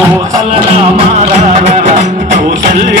Kosala రామారారా Kaushalya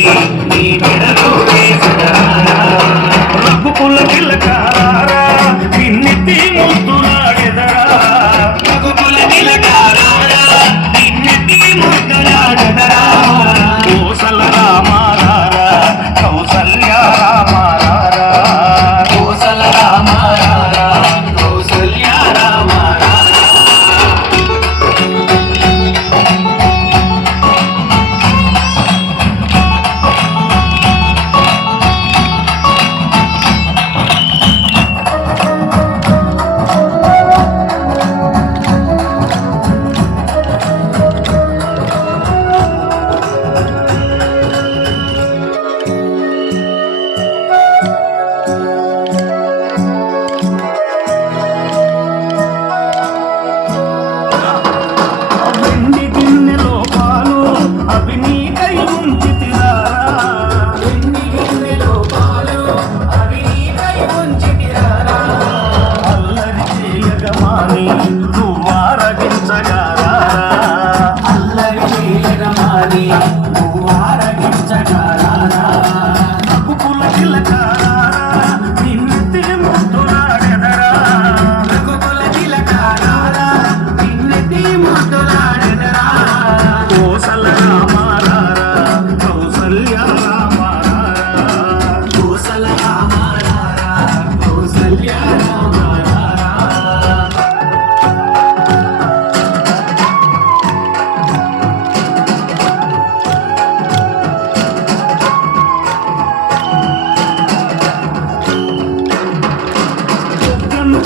Thank you. ఆరగించగా నవ్వుకుల పిల్లక